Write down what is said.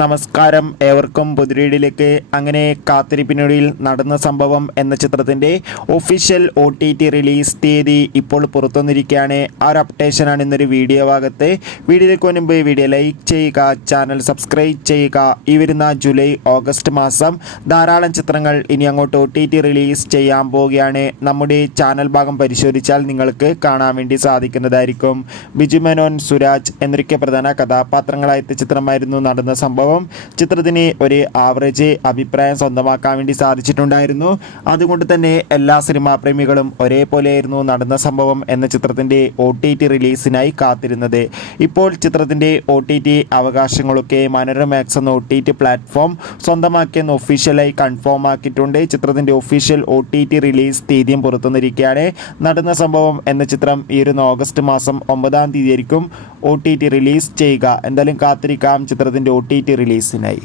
നമസ്കാരം, ഏവർക്കും പുതുരീഡിലേക്ക്. അങ്ങനെ കാത്തിരിപ്പിനൊടുവിൽ നടന്ന സംഭവം എന്ന ചിത്രത്തിൻ്റെ ഒഫീഷ്യൽ OTT റിലീസ് തീയതി ഇപ്പോൾ പുറത്തുവന്നിരിക്കുകയാണ്. ആ ഒരു അപ്ഡേഷനാണ് ഇന്നൊരു വീഡിയോ ഭാഗത്ത്. വീഡിയോയിലേക്ക് മുൻപ് വീഡിയോ ലൈക്ക് ചെയ്യുക, ചാനൽ സബ്സ്ക്രൈബ് ചെയ്യുക. ഈ വരുന്ന ജൂലൈ ഓഗസ്റ്റ് മാസം ധാരാളം ചിത്രങ്ങൾ ഇനി അങ്ങോട്ട് OTT റിലീസ് ചെയ്യാൻ പോവുകയാണ്. നമ്മുടെ ചാനൽ ഭാഗം പരിശോധിച്ചാൽ നിങ്ങൾക്ക് കാണാൻ വേണ്ടി സാധിക്കുന്നതായിരിക്കും. ബിജു മേനോൻ, സുരാജ് എന്നൊക്കെ പ്രധാന കഥാപാത്രങ്ങളായ ചിത്രമായിരുന്നു നടന്ന സംഭവം. ചിത്രത്തിന് ഒരു ആവറേജ് അഭിപ്രായം സ്വന്തമാക്കാൻ വേണ്ടി സാധിച്ചിട്ടുണ്ടായിരുന്നു. അതുകൊണ്ട് തന്നെ എല്ലാ സിനിമാ പ്രേമികളും ഒരേപോലെയായിരുന്നു നടന്ന സംഭവം എന്ന ചിത്രത്തിൻ്റെ OTT റിലീസിനായി കാത്തിരുന്നത്. ഇപ്പോൾ ചിത്രത്തിൻ്റെ OTT അവകാശങ്ങളൊക്കെ മനോരമ മാക്സ് എന്ന OTT പ്ലാറ്റ്ഫോം സ്വന്തമാക്കിയെന്ന് ഒഫീഷ്യലായി കൺഫേം ആക്കിയിട്ടുണ്ട്. ചിത്രത്തിൻ്റെ ഒഫീഷ്യൽ OTT റിലീസ് തീയതിയും പുറത്തുവന്നിരിക്കുകയാണ്. നടന്ന സംഭവം എന്ന ചിത്രം ഈ ഒരു ഓഗസ്റ്റ് മാസം 9-ാം തീയതി ആയിരിക്കും OTT റിലീസ് ചെയ്യുക. എന്തായാലും കാത്തിരിക്കാം ചിത്രത്തിൻ്റെ OTT റിലീസിനായി.